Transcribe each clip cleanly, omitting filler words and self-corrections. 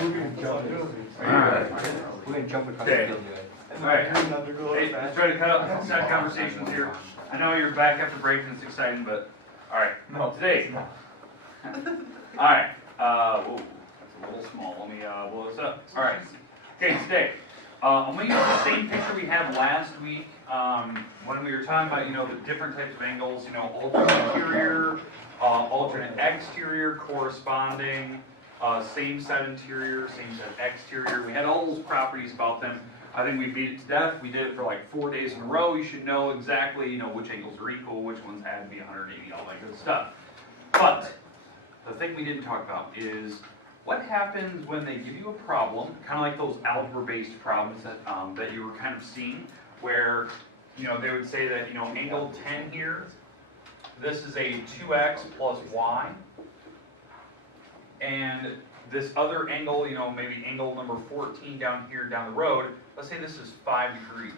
We're gonna jump across Okay. the field today. Alright, hey, let's try to cut out sad conversations here. I know you're back after break and it's exciting, but, alright, today. Alright, whoa, that's a little small, let me blow this up. Alright, okay, today, I'm gonna use the same picture we had last week, when we were talking about, the different types of angles, alternate interior, alternate exterior corresponding, same set interior, same set exterior. We had all those properties about them. I think we beat it to death. We did it for like 4 days in a row. You should know exactly, which angles are equal, which ones had to be 180, all that good stuff. But the thing we didn't talk about is what happens when they give you a problem, kind of like those algebra-based problems that you were kind of seeing, where they would say that angle 10 here, this is a 2x plus y, and this other angle, maybe angle number 14 down here down the road, let's say this is 5 degrees.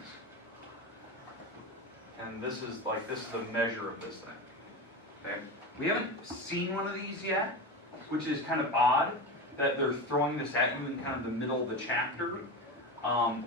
And this is the measure of this thing. Okay? We haven't seen one of these yet, which is kind of odd that they're throwing this at you in kind of the middle of the chapter.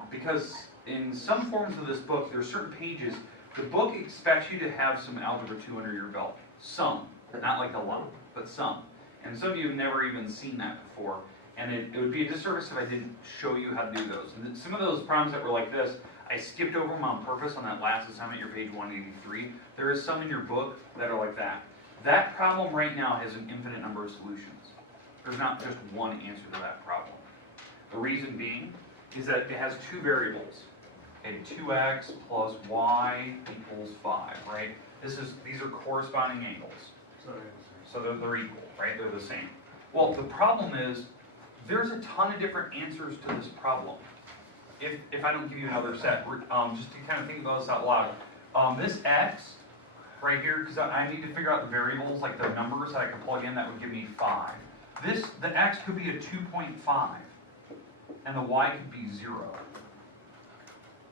Because in some forms of this book, there are certain pages, the book expects you to have some Algebra 2 under your belt. Some, not like a lot, but some. And some of you have never even seen that before. And it would be a disservice if I didn't show you how to do those. And some of those problems that were like this, I skipped over them on purpose on that last assignment, your page 183. There is some in your book that are like that. That problem right now has an infinite number of solutions. There's not just one answer to that problem. The reason being is that it has two variables. Okay, 2x plus y equals 5, right? These are corresponding angles. So they're equal, right? They're the same. Well, the problem is, there's a ton of different answers to this problem. If I don't give you another set, just to kind of think about this out loud. This x, right here, because I need to figure out the variables, like the numbers that I can plug in, that would give me 5. The x could be a 2.5, and the y could be 0.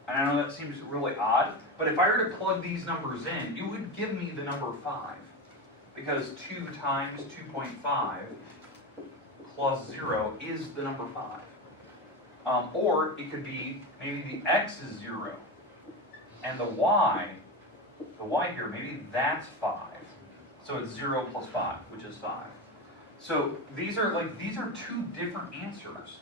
And I know that seems really odd, but if I were to plug these numbers in, it would give me the number 5. Because 2 times 2.5 plus 0 is the number 5. Or it could be, maybe the x is 0. And the y here, maybe that's 5. So it's 0 plus 5, which is 5. So these are two different answers.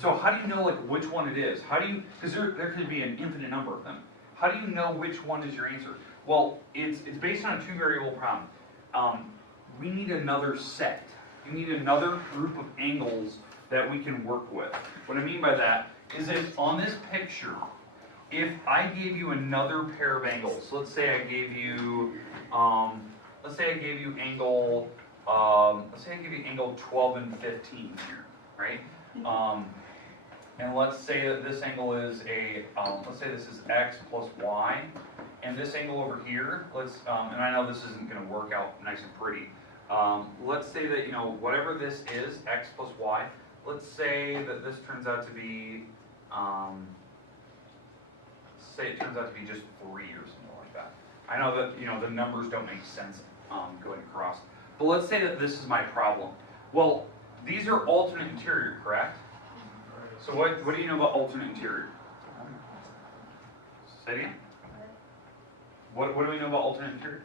So how do you know which one it is? Because there could be an infinite number of them. How do you know which one is your answer? Well, it's based on a 2-variable problem. We need another set. You need another group of angles that we can work with. What I mean by that is if on this picture, if I gave you another pair of angles, let's say I gave you angle, angle 12 and 15 here, right? And let's say that this angle is let's say this is x plus y, and this angle over here, and I know this isn't going to work out nice and pretty. Let's say that, whatever this is, x plus y, let's say that this turns out to be, say it turns out to be just 3 or something like that. I know that, the numbers don't make sense going across. But let's say that this is my problem. Well, these are alternate interior, correct? So what do you know about alternate interior? Say it again. What do we know about alternate interior?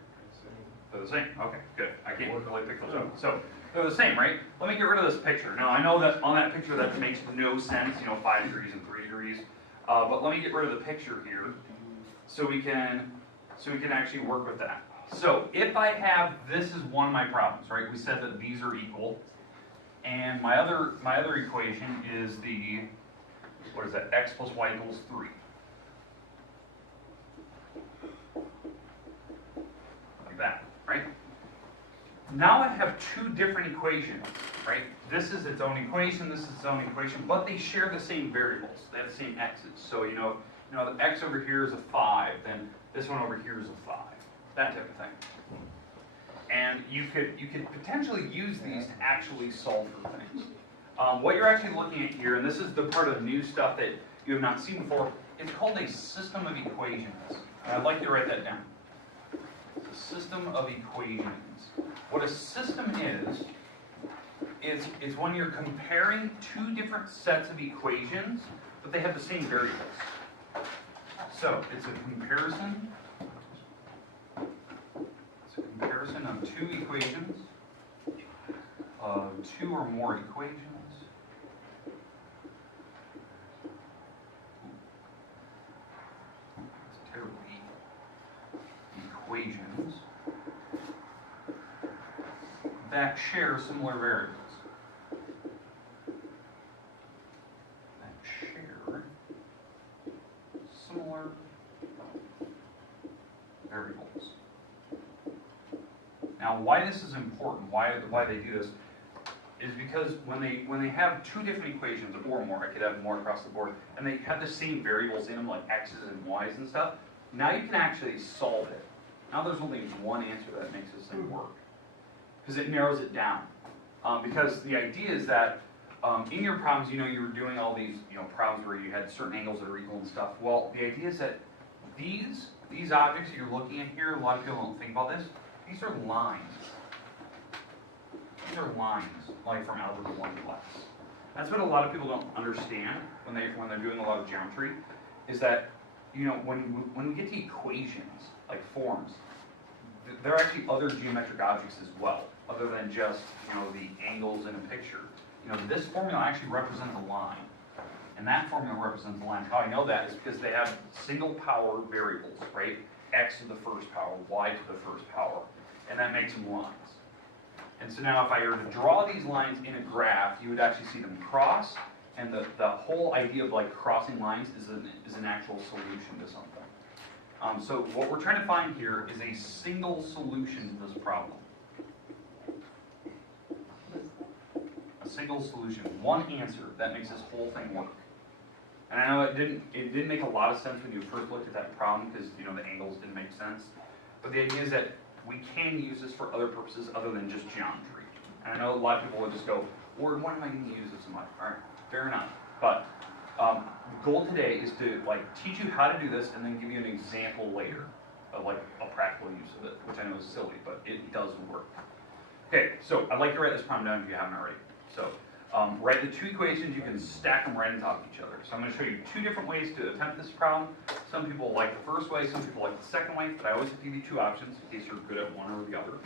They're the same. Okay, good. I can't really pick those up. So they're the same, right? Let me get rid of this picture. Now I know that on that picture that makes no sense, 5 degrees and 3 degrees. But let me get rid of the picture here, so we can actually work with that. So if I have, this is one of my problems, right? We said that these are equal, and my other equation is what is that? X plus y equals 3. Like that, right? Now I have two different equations, right? This is its own equation, this is its own equation, but they share the same variables. They have the same x's. So, the x over here is a 5, then this one over here is a 5. That type of thing. And you could potentially use these to actually solve for things. What you're actually looking at here, and this is the part of the new stuff that you have not seen before, it's called a system of equations. And I'd like you to write that down. A system of equations. What a system is is when you're comparing two different sets of equations, but they have the same variables. So it's a comparison. It's a comparison of two equations, of two or more equations. It's terrible. Equations that share similar variables. Similar variables. Now, why this is important, why they do this, is because when they have two different equations or more, I could have more across the board, and they have the same variables in them, like x's and y's and stuff, now you can actually solve it. Now there's only one answer that makes this thing work, because it narrows it down. Because the idea is that in your problems, you were doing all these, problems where you had certain angles that are equal and stuff. Well, the idea is that these objects that you're looking at here, a lot of people don't think about this. These are lines. These are lines, like from Algebra 1 class. That's what a lot of people don't understand when they're doing a lot of geometry, is that when we get to equations like forms, there are actually other geometric objects as well, other than just the angles in a picture. This formula actually represents a line, and that formula represents a line. How I know that is because they have single power variables, right? X to the first power, Y to the first power, and that makes them lines. And so now if I were to draw these lines in a graph, you would actually see them cross, and the whole idea of like crossing lines is an actual solution to something. So what we're trying to find here is a single solution to this problem. A single solution, one answer that makes this whole thing work. And I know it didn't make a lot of sense when you first looked at that problem because the angles didn't make sense. But the idea is that we can use this for other purposes other than just geometry. And I know a lot of people will just go, "Or when am I going to use this so much?" All right, fair enough. But the goal today is to teach you how to do this and then give you an example later of a practical use of it, which I know is silly, but it does work. Okay, so I'd like to write this problem down if you haven't already. So write the two equations, you can stack them right on top of each other. So I'm going to show you two different ways to attempt this problem. Some people like the first way, some people like the second way, but I always have to give you two options in case you're good at one or the other.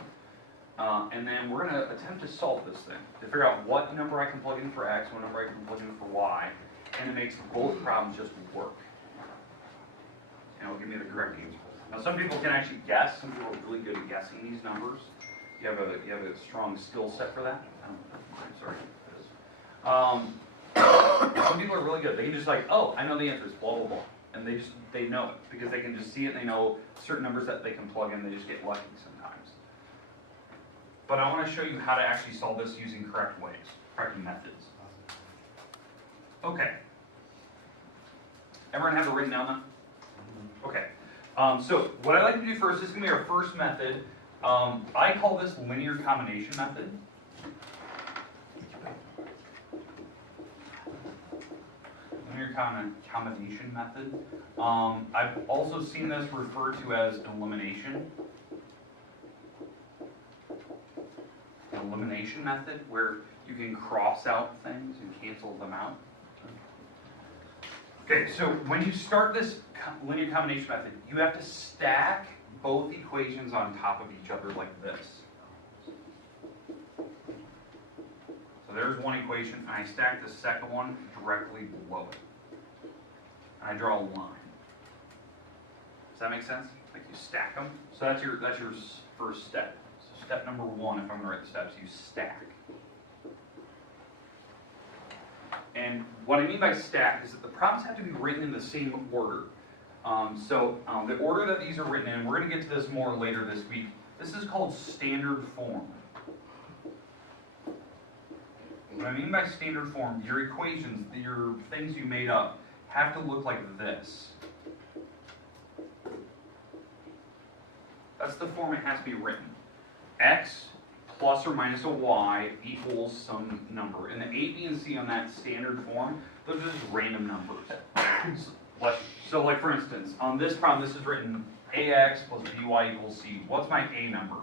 And then we're going to attempt to solve this thing, to figure out what number I can plug in for x, what number I can plug in for y, and it makes both problems just work. And it'll give me the correct answer. Now some people can actually guess, some people are really good at guessing these numbers. You have a strong skill set for that. I'm sorry. Some people are really good. They can just oh, I know the answer is blah blah blah, and they know it because they can just see it. And they know certain numbers that they can plug in. They just get lucky sometimes. But I want to show you how to actually solve this using correct ways, correct methods. Okay. Everyone have it written down then? Okay. So what I'd like to do first, this is going to be our first method. I call this linear combination method. Linear combination method. I've also seen this referred to as elimination. Elimination method, where you can cross out things and cancel them out. Okay, so when you start this linear combination method, you have to stack both equations on top of each other like this. So there's one equation, and I stack the second one directly below it. And I draw a line. Does that make sense? Like you stack them. So that's your first step. So step number one, if I'm going to write the steps, you stack. And what I mean by stack is that the problems have to be written in the same order. The order that these are written in, we're going to get to this more later this week. This is called standard form. What I mean by standard form, your equations, your things you made up, have to look like this. That's the form it has to be written. X plus or minus a y equals some number. And the A, B, and C on that standard form, those are just random numbers. So like for instance, on this problem, this is written AX plus BY equals C. What's my A number?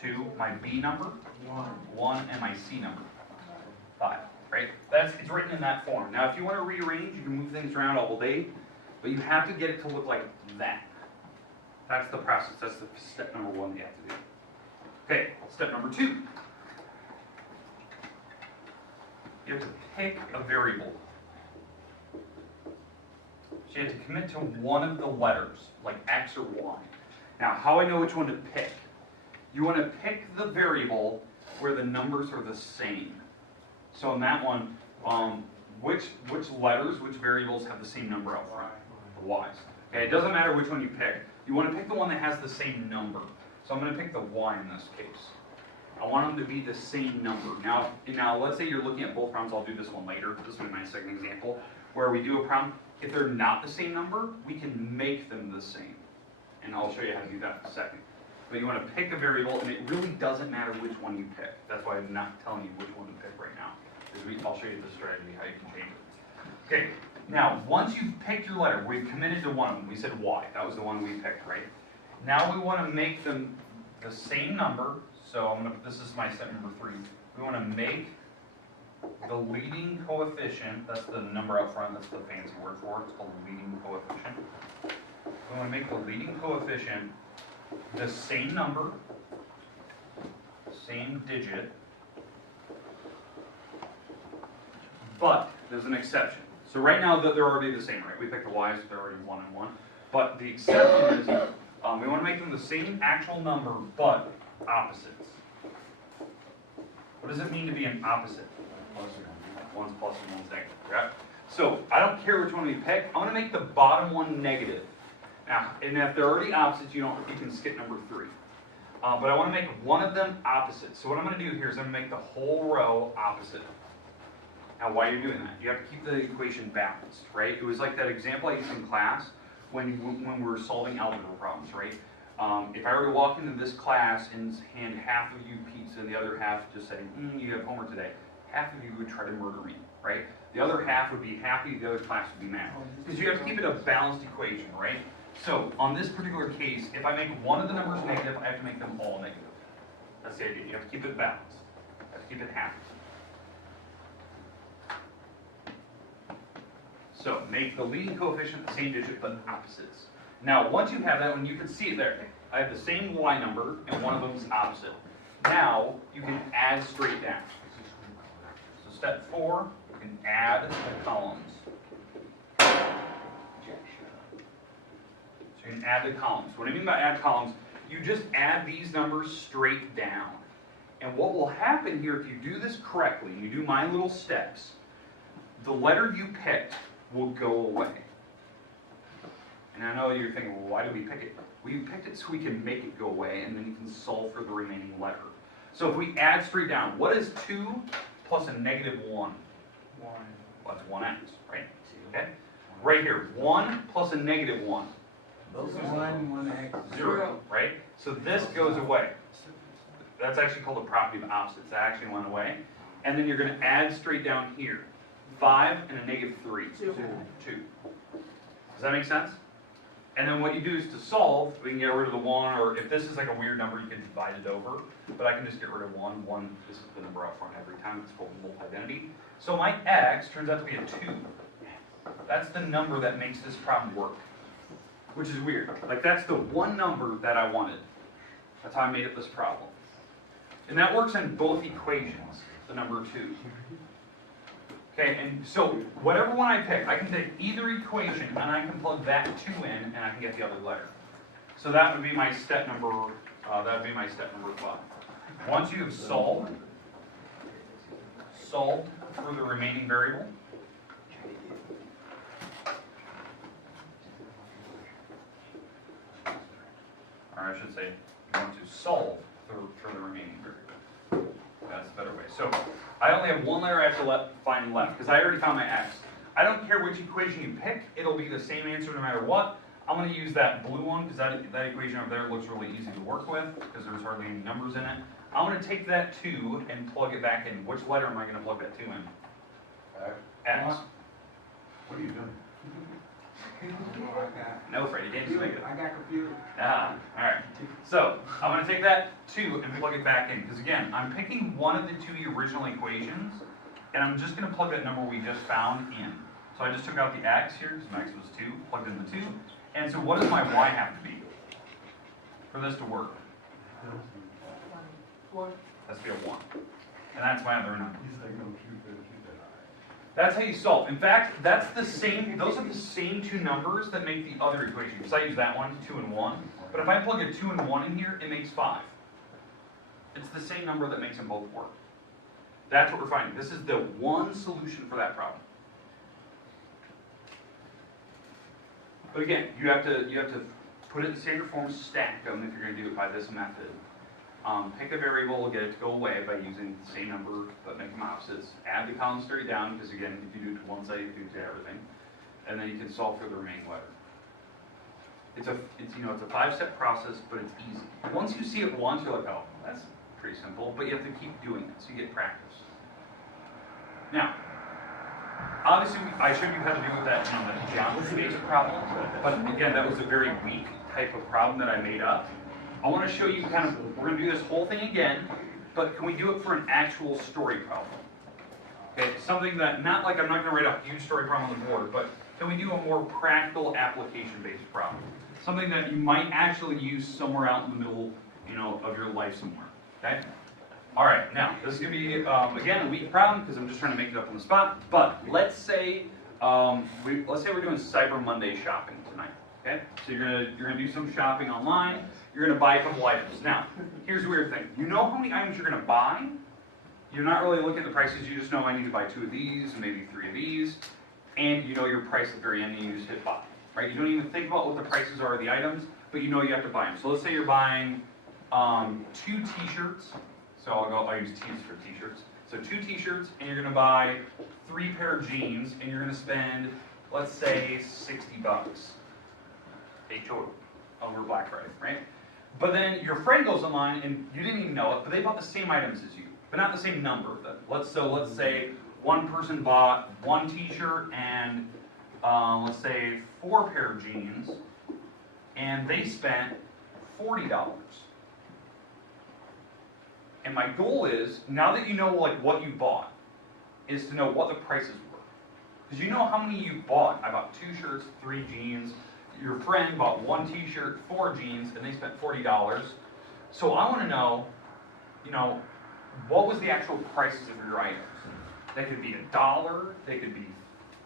2, my B number, 1. 1, and my C number, 5, right? It's written in that form. Now, if you want to rearrange, you can move things around all day, but you have to get it to look like that. That's the process. That's the step number 1 that you have to do. Okay, step number 2. You have to pick a variable. So you have to commit to one of the letters, like X or Y. Now, how I know which one to pick? You want to pick the variable where the numbers are the same. So in that one, which letters, which variables have the same number out front? The Y's. Okay, it doesn't matter which one you pick. You want to pick the one that has the same number. So I'm going to pick the Y in this case. I want them to be the same number. Now, let's say you're looking at both problems. I'll do this one later. This will be my second example, where we do a problem. If they're not the same number, we can make them the same. And I'll show you how to do that in a second. But you want to pick a variable, and it really doesn't matter which one you pick. That's why I'm not telling you which one to pick right now. I'll show you the strategy, how you can change it. Okay, now, once you've picked your letter, we've committed to one of them. We said Y. That was the one we picked, right? Now we want to make them the same number. So this is my step number 3. We want to make the leading coefficient, that's the number out front, that's the fancy word for it, it's called the leading coefficient. We want to make the leading coefficient the same number, same digit, but there's an exception. So right now they're already the same, right? We picked the Y's, they're already 1 and 1. But the exception is we want to make them the same actual number, but opposites. What does it mean to be an opposite? One's plus and one's negative, right? So I don't care which one we pick. I'm going to make the bottom one negative. Now, and if they're already opposites, you can skip number 3. But I want to make one of them opposite. So what I'm going to do here is I'm going to make the whole row opposite. Now, why are you doing that? You have to keep the equation balanced, right? It was like that example I used in class when we were solving algebra problems, right? If I were to walk into this class and hand half of you pizza and the other half just say, you have homework today, half of you would try to murder me, right? The other half would be happy, the other class would be mad. Because you have to keep it a balanced equation, right? So on this particular case, if I make one of the numbers negative, I have to make them all negative. That's the idea. You have to keep it balanced. You have to keep it happy. So make the leading coefficient the same digit, but opposites. Now, once you have that one, you can see it there. I have the same Y number, and one of them is opposite. Now, you can add straight down. So step 4, you can add the columns. So you can add the columns. What I mean by add columns, you just add these numbers straight down. And what will happen here, if you do this correctly, you do my little steps, the letter you picked will go away. And I know you're thinking, well, why did we pick it? We picked it so we can make it go away, and then you can solve for the remaining letter. So if we add straight down, what is 2 plus a negative 1? 1. Well, that's 1x, right? Okay? Right here, 1 plus a negative 1. 1x. 0, right? So this goes away. That's actually called the property of opposites. That actually went away. And then you're going to add straight down here. 5 and a negative 3. 2. Does that make sense? And then what you do is to solve, we can get rid of the 1, or if this is like a weird number, you can divide it over. But I can just get rid of 1. 1, this is the number out front every time. It's called multi-identity. So my x turns out to be a 2. That's the number that makes this problem work. Which is weird. Like, that's the one number that I wanted. That's how I made up this problem. And that works in both equations, the number 2. Okay, and so whatever one I pick, I can take either equation and I can plug that 2 in and I can get the other letter. So that would be my step number, 5. Once you have solved for the remaining variable, or I should say, you want to solve for the remaining variable. That's a better way. So I only have one letter I have to find left, because I already found my x. I don't care which equation you pick, it'll be the same answer no matter what. I'm going to use that blue one, because that equation over there looks really easy to work with, because there's hardly any numbers in it. I'm going to take that 2 and plug it back in. Which letter am I going to plug that 2 in? X. What are you doing? No, Freddie, you can't just make it. I got confused. Ah, alright. So, I'm going to take that 2 and plug it back in, because again, I'm picking one of the 2 original equations, and I'm just going to plug that number we just found in. So I just took out the x here, because my x was 2, plugged in the 2, and so what does my y have to be for this to work? Has to be a 1. And that's my other number. That's how you solve. In fact, that's the same, those are the same 2 numbers that make the other equation. Because I use that one, 2 and 1. But if I plug a 2 and 1 in here, it makes 5. It's the same number that makes them both work. That's what we're finding. This is the one solution for that problem. But again, you have to put it in standard form, stack them if you're going to do it by this method. Pick a variable, get it to go away by using the same number but make them opposites. Add the column straight down, because again, if you do it to one side, you do it to everything. And then you can solve for the remaining letter. It's a 5-step process, but it's easy. Once you see it once, you're like, oh, that's pretty simple, but you have to keep doing it, so you get practice. Now, obviously, I showed you how to do with that, the geometry-based problem, but again, that was a very weak type of problem that I made up. I want to show you we're going to do this whole thing again, but can we do it for an actual story problem? Okay, something that, not like I'm not going to write a huge story problem on the board, but can we do a more practical application-based problem? Something that you might actually use somewhere out in the middle, of your life somewhere, okay? All right, now, this is going to be, again, a weak problem, because I'm just trying to make it up on the spot, but let's say we're doing Cyber Monday shopping tonight, okay? So you're gonna do some shopping online. You're going to buy a couple items. Now, here's the weird thing. You know how many items you're going to buy. You're not really looking at the prices. You just know I need to buy 2 of these, maybe 3 of these, and you know your price at the very end, and you just hit buy. Right? You don't even think about what the prices are of the items, but you know you have to buy them. So let's say you're buying 2 T-shirts. So I'll use T's for T-shirts. So 2 T-shirts, and you're going to buy 3 pair of jeans, and you're going to spend, let's say, $60 a total over Black Friday, right? But then your friend goes online, and you didn't even know it, but they bought the same items as you, but not the same number of them. Let's say one person bought 1 T-shirt and let's say 4 pair of jeans, and they spent $40. And my goal is, now that you know what you bought, is to know what the prices were. Because you know how many you bought. I bought 2 shirts, 3 jeans. Your friend bought 1 T-shirt, 4 jeans, and they spent $40. So I want to know, what was the actual prices of your items? They could be $1, they could be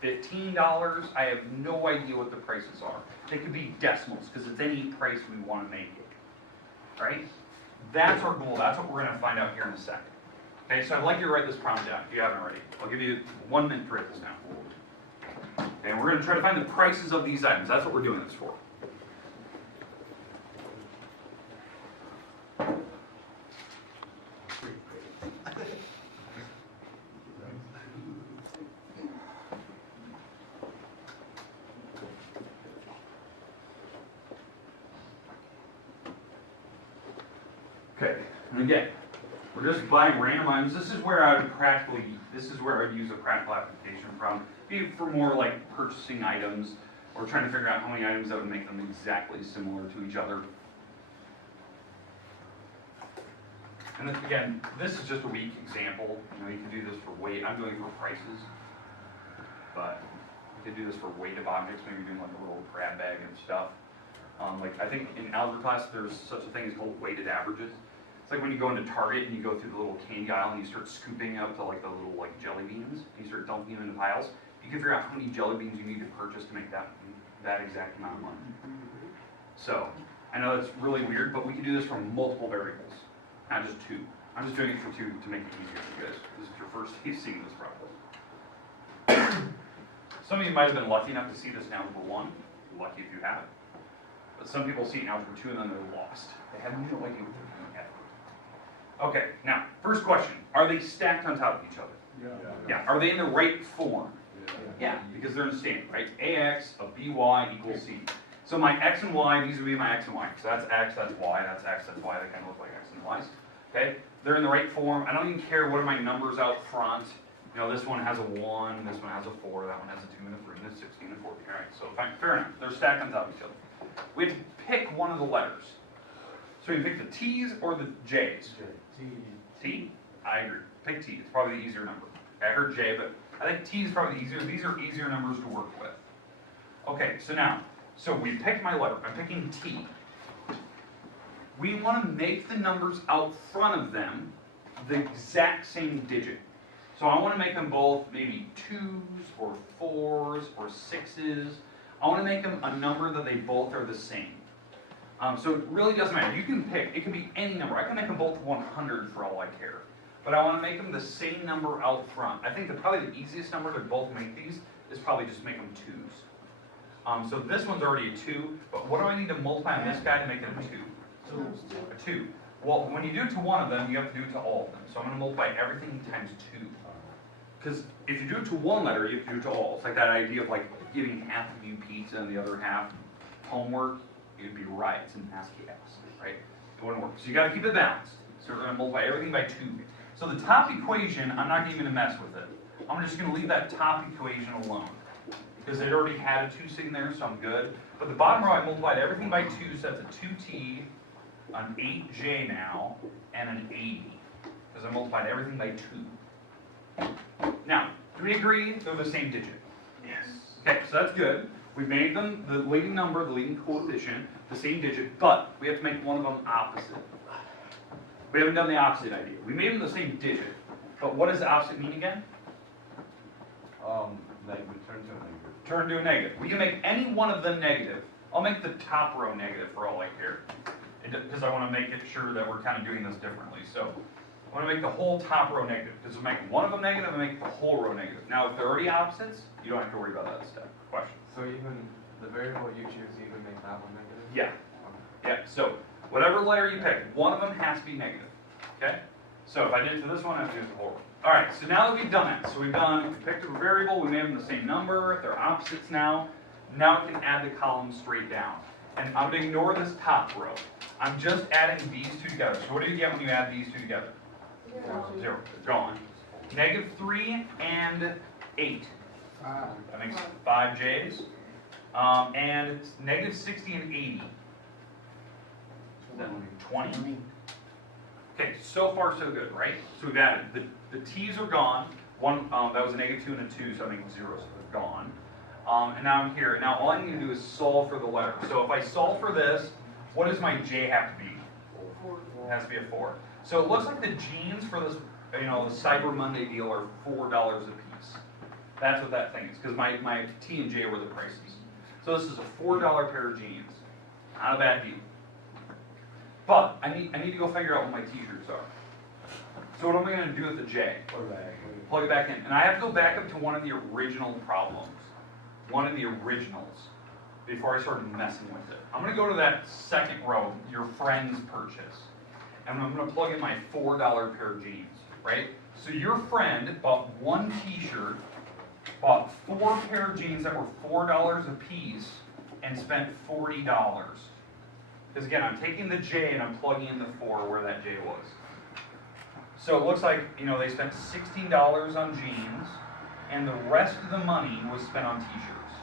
$15. I have no idea what the prices are. They could be decimals, because it's any price we want to make it. Right? That's our goal. That's what we're going to find out here in a second. Okay, so I'd like you to write this problem down if you haven't already. I'll give you 1 minute to write this down. Okay, and we're going to try to find the prices of these items. That's what we're doing this for. Okay, and again, we're just buying random items. This is where I would use a practical application from. Be for more like purchasing items or trying to figure out how many items that would make them exactly similar to each other. And then, again, this is just a weak example. You can do this for weight. I'm doing it for prices, but you could do this for weight of objects. Maybe you're doing like a little grab bag and stuff. I think in algebra class, there's such a thing as called weighted averages. It's like when you go into Target and you go through the little candy aisle and you start scooping up the little jelly beans and you start dumping them into piles. You can figure out how many jelly beans you need to purchase to make that exact amount of money. So I know that's really weird, but we can do this from multiple variables, not just 2. I'm just doing it for 2 to make it easier for you guys. This is your first seeing this problem. Some of you might have been lucky enough to see this in Algebra 1. You're lucky if you have it. But some people see it in Algebra 2 and then they're lost. They have no idea what they're doing yet. Okay, now, first question. Are they stacked on top of each other? Yeah. Are they in the right form? Yeah, because they're in the standard, right? AX of BY equals C. So my X and Y, these would be my X and Y. So that's X, that's Y, that's X, that's Y. They kind of look like X and Y's. Okay? They're in the right form. I don't even care what are my numbers out front. You know, this one has a 1, this one has a 4, that one has a 2 and a 3, and a 16 and a 14. All right, so fine, fair enough. They're stacked on top of each other. We have to pick one of the letters. So we can pick the T's or the J's. T? I agree. Pick T. It's probably the easier number. I heard J, but I think T is probably the easier. These are easier numbers to work with. Okay, so now, we picked my letter. I'm picking T. We want to make the numbers out front of them the exact same digit. So I want to make them both maybe 2s or 4s or 6s. I want to make them a number that they both are the same. So it really doesn't matter. You can pick, it can be any number. I can make them both 100 for all I care. But I want to make them the same number out front. I think that probably the easiest number to both make these is probably just make them 2s. So this one's already a 2, but what do I need to multiply on this guy to make it a 2? A 2. Well, when you do it to one of them, you have to do it to all of them. So I'm going to multiply everything times 2. Because if you do it to one letter, you have to do it to all. It's like that idea of like giving half of you pizza and the other half homework. You'd be right. It's an ASCII, right? It wouldn't work. So you got to keep it balanced. So we're going to multiply everything by 2. So the top equation, I'm not even going to mess with it. I'm just going to leave that top equation alone. Because it already had a 2 sitting there, so I'm good. But the bottom row, I multiplied everything by 2, so that's a 2t, an 8j now, and an 80. Because I multiplied everything by 2. Now, do we agree they're the same digit? Yes. Okay, so that's good. We made them, the leading number, the leading coefficient, the same digit, but we have to make one of them opposite. We haven't done the opposite idea. We made them the same digit, but what does the opposite mean again? Like we turn to a negative. Turn to a negative. We can make any one of them negative. I'll make the top row negative for all I care, because I want to make it sure that we're kind of doing this differently. So I want to make the whole top row negative. Because we make one of them negative and make the whole row negative. Now, if they're already opposites, you don't have to worry about that step. Question? So even the variable you choose even make that one negative? Yeah. Yeah, so whatever letter you pick, one of them has to be negative. Okay? So if I did it to this one, I have to do it to the whole row. All right, so now that we've done that, we picked a variable, we made them the same number, they're opposites now. Now we can add the columns straight down. And I'm going to ignore this top row. I'm just adding these two together. So what do you get when you add these two together? 0. Gone. Negative 3 and 8. That makes 5 J's. And negative 60 and 80. 20. Okay, so far so good, right? So we've added. The T's are gone. One that was a negative 2 and a 2, so I make 0, so they're gone. And now I'm here. Now all I need to do is solve for the letter. So if I solve for this, what does my J have to be? 4. It has to be a 4. So it looks like the jeans for this, the Cyber Monday deal are $4 a piece. That's what that thing is, because my T and J were the prices. So this is a $4 pair of jeans. Not a bad deal. But I need to go figure out what my t-shirts are. So what am I going to do with the J? Plug it back in. And I have to go back up to one of the original problems. One of the originals. Before I started messing with it. I'm going to go to that second row, your friend's purchase. And I'm going to plug in my $4 pair of jeans, right? So your friend bought one t-shirt, bought 4 pair of jeans that were $4 a piece, and spent $40. Because again, I'm taking the J and I'm plugging in the 4 where that J was. So it looks like, they spent $16 on jeans, and the rest of the money was spent on t-shirts.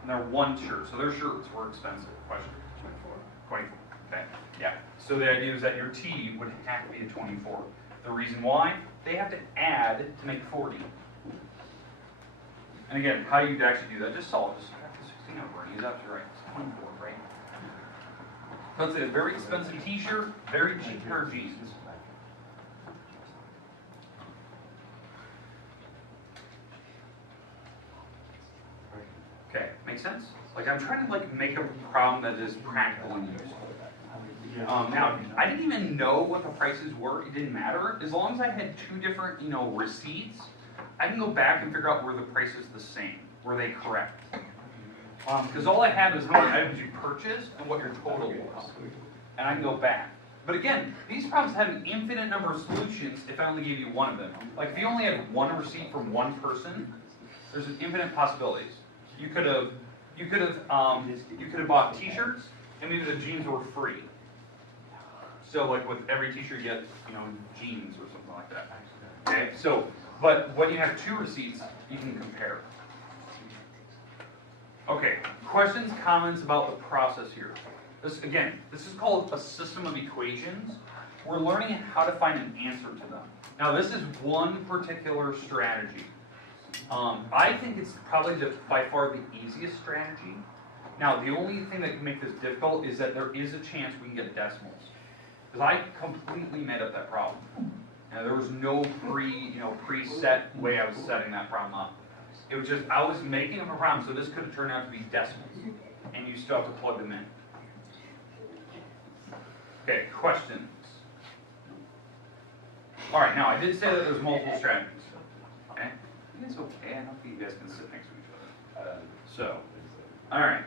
And they're one shirt, so their shirts were expensive. Question? 24. Okay. Yeah. So the idea is that your T would have to be a 24. The reason why? They have to add to make 40. And again, how you'd actually do that, just solve. Just subtract the 16 over and use that to right. It's 24, right? So it's a very expensive t-shirt, very cheap pair of jeans. Okay, make sense? Like I'm trying to make a problem that is practical and useful. Now, I didn't even know what the prices were. It didn't matter. As long as I had 2 different, receipts, I can go back and figure out were the prices the same. Were they correct? Because all I had was how many items you purchased and what your total was. And I can go back. But again, these problems have an infinite number of solutions if I only gave you one of them. Like if you only had one receipt from one person, there's an infinite possibilities. You could have bought t-shirts and maybe the jeans were free. So like with every t-shirt you get, jeans or something like that. Okay, so But when you have two receipts, you can compare. Okay, questions, comments about the process here? Again, this is called a system of equations. We're learning how to find an answer to them. Now, this is one particular strategy. I think it's probably by far the easiest strategy. Now, the only thing that can make this difficult is that there is a chance we can get decimals. Because I completely made up that problem. Now, there was no preset way I was setting that problem up. It was just, I was making up a problem, so this could have turned out to be decimals. And you still have to plug them in. Okay, questions? All right, now I did say that there's multiple strategies. Okay? It's okay, I don't think you guys can sit next to each other. All right.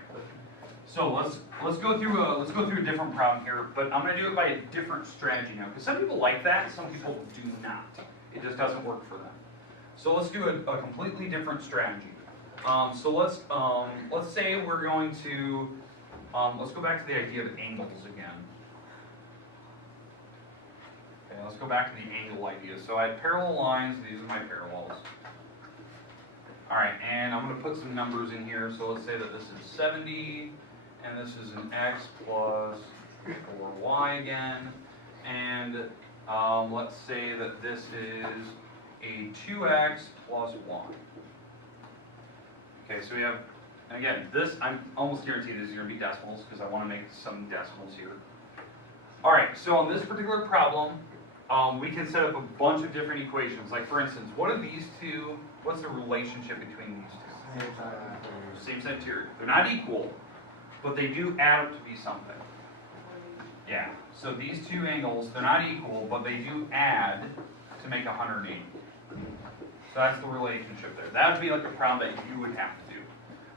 So let's go through a different problem here, but I'm going to do it by a different strategy now, because some people like that, some people do not. It just doesn't work for them. So let's do a completely different strategy. So let's say we're going to let's go back to the idea of angles again. Okay, let's go back to the angle idea. So I had parallel lines. These are my parallels. All right, and I'm going to put some numbers in here. So let's say that this is 70, and this is an x plus 4y again. And let's say that this is a 2x plus 1. Okay, so we have, and again, this, I'm almost guaranteed this is going to be decimals because I want to make some decimals here. All right, so on this particular problem, we can set up a bunch of different equations. Like, for instance, what are these two? What's the relationship between these two? Same side interior. They're not equal, but they do add up to be something. Yeah, so these two angles, they're not equal, but they do add to make 180. So that's the relationship there. That would be like a problem that you would have to do.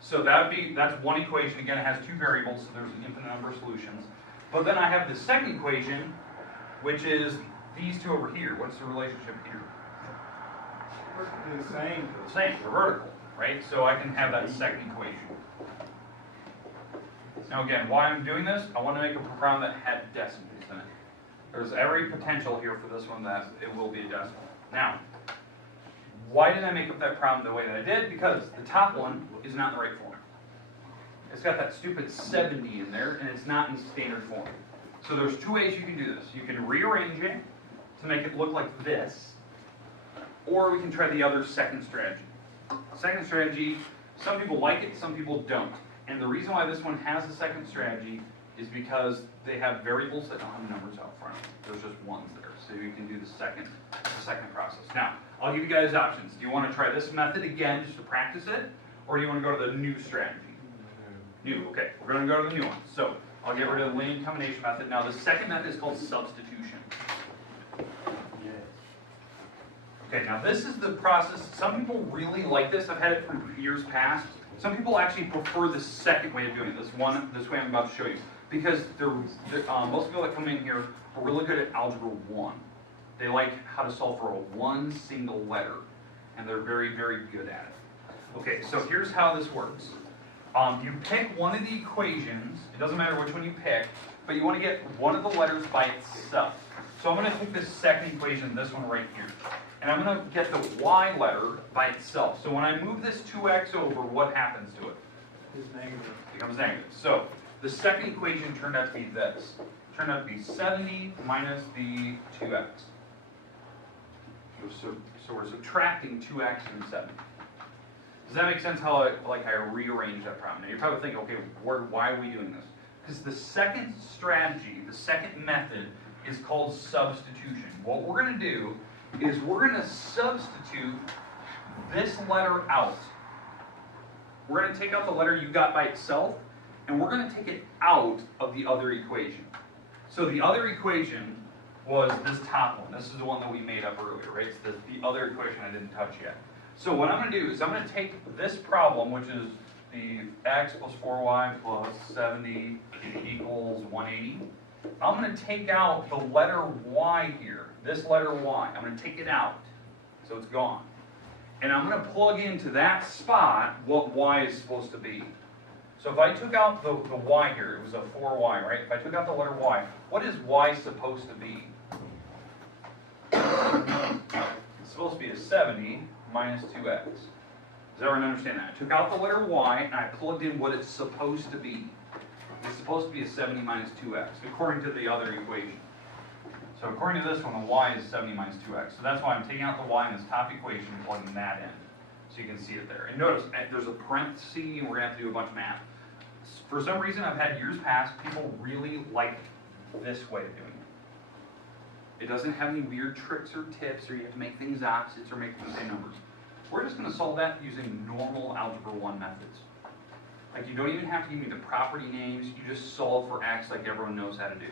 So that's one equation. Again, it has two variables, so there's an infinite number of solutions. But then I have the second equation, which is these two over here. What's the relationship here? The same. The same, they're vertical, right? So I can have that second equation. Now again, why I'm doing this, I want to make a problem that had decimals in it. There's every potential here for this one that it will be a decimal. Now, why did I make up that problem the way that I did? Because the top one is not in the right form. It's got that stupid 70 in there, and it's not in standard form. So there's two ways you can do this. You can rearrange it to make it look like this, or we can try the other second strategy. Second strategy, some people like it, some people don't. And the reason why this one has a second strategy is because they have variables that don't have numbers out front. There's just ones there. So you can do the second process. Now, I'll give you guys options. Do you want to try this method again just to practice it? Or do you want to go to the new strategy? New, okay. We're going to go to the new one. So I'll get rid of the linear combination method. Now, the second method is called substitution. Okay, now this is the process. Some people really like this. I've had it from years past. Some people actually prefer the second way of doing it, this way I'm about to show you. Because most people that come in here are really good at Algebra 1. They like how to solve for one single letter, and they're very, very good at it. Okay, so here's how this works. You pick one of the equations. It doesn't matter which one you pick, but you want to get one of the letters by itself. So I'm going to take this second equation, this one right here. And I'm going to get the y letter by itself. So when I move this 2x over, what happens to it? It's negative. It becomes negative. So the second equation turned out to be this. It turned out to be 70 minus the 2x. So we're subtracting 2x from 70. Does that make sense how I rearranged that problem? Now you're probably thinking, okay, why are we doing this? Because the second strategy, the second method, is called substitution. What we're going to do is we're going to substitute this letter out. We're going to take out the letter you got by itself, and we're going to take it out of the other equation. So the other equation was this top one. This is the one that we made up earlier, right? It's the other equation I didn't touch yet. So what I'm going to do is I'm going to take this problem, which is the x plus 4y plus 70 equals 180. I'm going to take out the letter y here, this letter y. I'm going to take it out, so it's gone. And I'm going to plug into that spot what y is supposed to be. So if I took out the y here, it was a 4y, right? If I took out the letter y, what is y supposed to be? It's supposed to be a 70 minus 2x. Does everyone understand that? I took out the letter y and I plugged in what it's supposed to be. It's supposed to be a 70 minus 2x, according to the other equation. So according to this one, the y is 70 minus 2x. So that's why I'm taking out the y in this top equation and plugging that in. So you can see it there. And notice, there's a parenthesis, and we're going to have to do a bunch of math. For some reason, I've had years past, people really like this way of doing it. It doesn't have any weird tricks or tips, or you have to make things opposites or make the same numbers. We're just going to solve that using normal Algebra 1 methods. Like, you don't even have to give me the property names, you just solve for x like everyone knows how to do.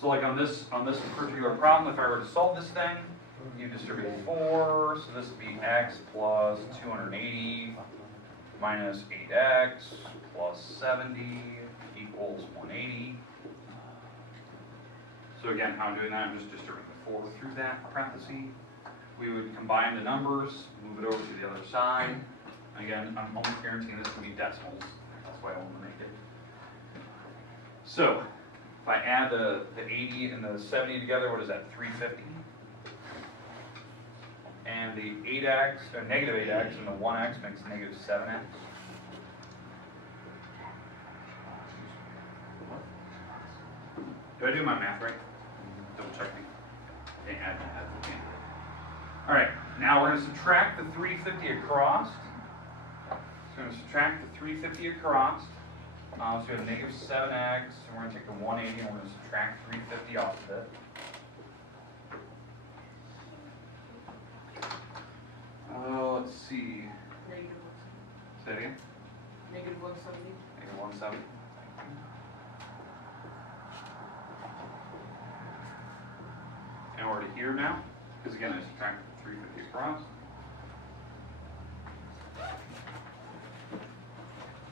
So like on this particular problem, if I were to solve this thing, you distribute 4, so this would be x plus 280 minus 8x plus 70 equals 180. So again, how I'm doing that, I'm just distributing the 4 through that parenthesis. We would combine the numbers, move it over to the other side. Again, I'm almost guaranteeing this will be decimals. That's why I want to make it. So, if I add the 80 and the 70 together, what is that, 350? And the 8x, or negative 8x, and the 1x makes negative 7x. Do I do my math right? Double check me. Okay, add. Alright, now we're going to subtract the 350 across. So we're going to subtract the 350 across. So we have negative 7x, and we're going to take the 180 and we're going to subtract 350 off of it. Let's see. Negative Say it again. 170. Negative 170. Negative 170. And we're to here now, because again I subtracted 350 across.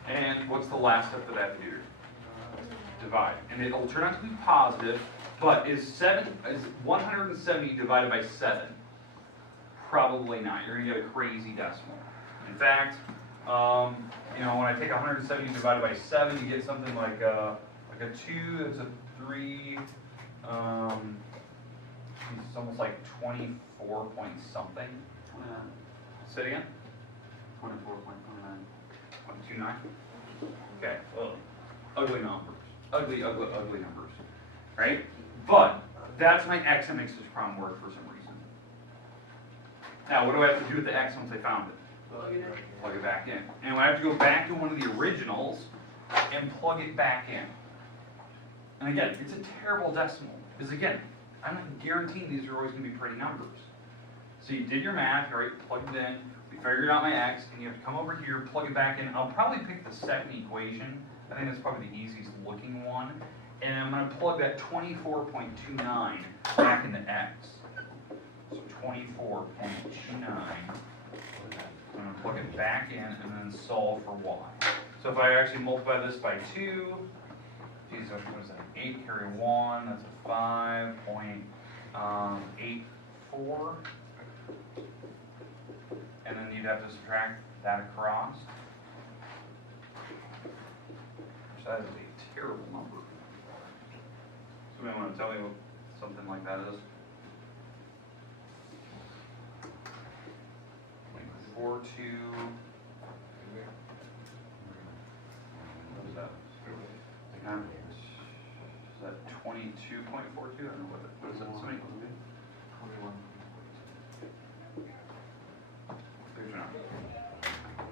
And what's the last step that I have to do? Divide. And it'll turn out to be positive, but is 170 divided by 7? Probably not. You're going to get a crazy decimal. In fact, you know, when I take 170 divided by 7, you get something like a 2, that's a 3, it's almost like 24 point something. 29. Say it again? 24.29. 0.29? Okay, well, ugly numbers. Ugly numbers. Right? But that's my x that makes this problem work for some reason. Now, what do I have to do with the x once I found it? Plug it in. Plug it back in. And I have to go back to one of the originals and plug it back in. And again, it's a terrible decimal. Because again, I'm not guaranteeing these are always going to be pretty numbers. So you did your math, right? Plugged it in. We figured out my x, and you have to come over here, plug it back in. I'll probably pick the second equation. I think that's probably the easiest looking one. And I'm going to plug that 24.29 back into x. So 24.29. I'm going to plug it back in and then solve for y. So if I actually multiply this by 2, geez, what is that? 8 carry 1, that's a 5.84. And then you'd have to subtract that across. Which that is a terrible number. Somebody want to tell me what something like that is? 0.42. What is that? Is that 22.42? I don't know what is that? Somebody,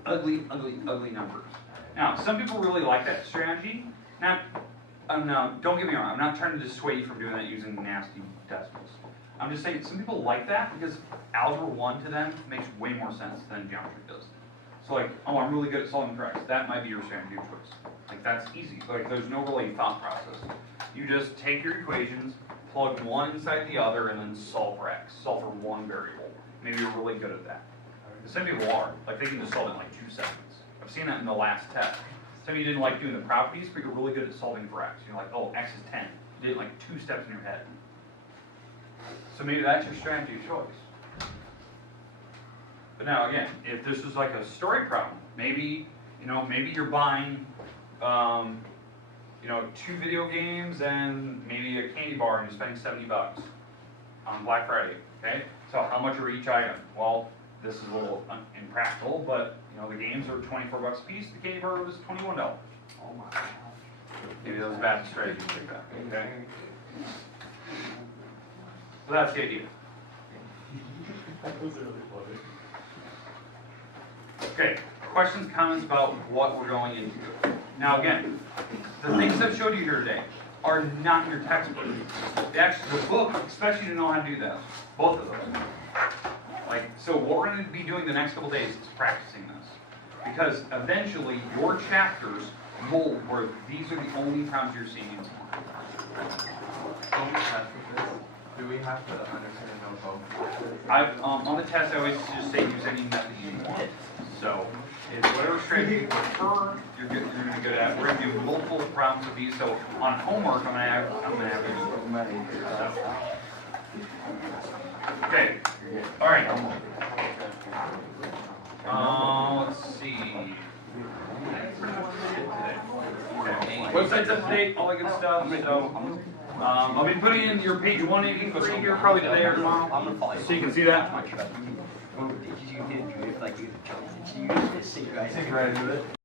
there's an ugly numbers. Now, some people really like that strategy. Now, no, don't get me wrong. I'm not trying to dissuade you from doing that using nasty decimals. I'm just saying some people like that because Algebra 1 to them makes way more sense than geometry does. So like, oh, I'm really good at solving for x. That might be your strategy of choice. Like, that's easy. Like, there's no really thought process. You just take your equations, plug one inside the other, and then solve for x. Solve for one variable. Maybe you're really good at that. Some people are. Like, they can just solve it in like 2 seconds. I've seen that in the last test. Some of you didn't like doing the properties, but you're really good at solving for x. You're like, oh, x is 10. You did it like 2 steps in your head. So maybe that's your strategy of choice. But now again, if this was like a story problem, maybe, you know, maybe you're buying, you know, 2 video games and maybe a candy bar and you're spending $70 on Black Friday, okay? So So how much are each item? Well, this is a little impractical, but you know the games are $24 a piece. The candy bar was $21. Oh my God. Maybe those bad strategies like that. Okay. So that's the idea. Okay. Questions, comments about what we're going into? Now again, the things I've showed you here today are not in your textbook. The book expects you to know how to do that. Both of those. Like, so what we're going to be doing the next couple days is practicing this. Because eventually your chapters mold where these are the only times you're seeing it. On the test with this, do we have to understand and know both? On the test, I always just say use any method you want. So, it's whatever strategy you prefer, you're going to be good at. We're going to do multiple rounds of these. So, on homework, I'm going to have you do. Okay. All right. Let's see. Okay. Website's up to date, all that good stuff. So, I'll be putting in your page 183 here probably today or tomorrow, so you can see that. I think you're ready to do it.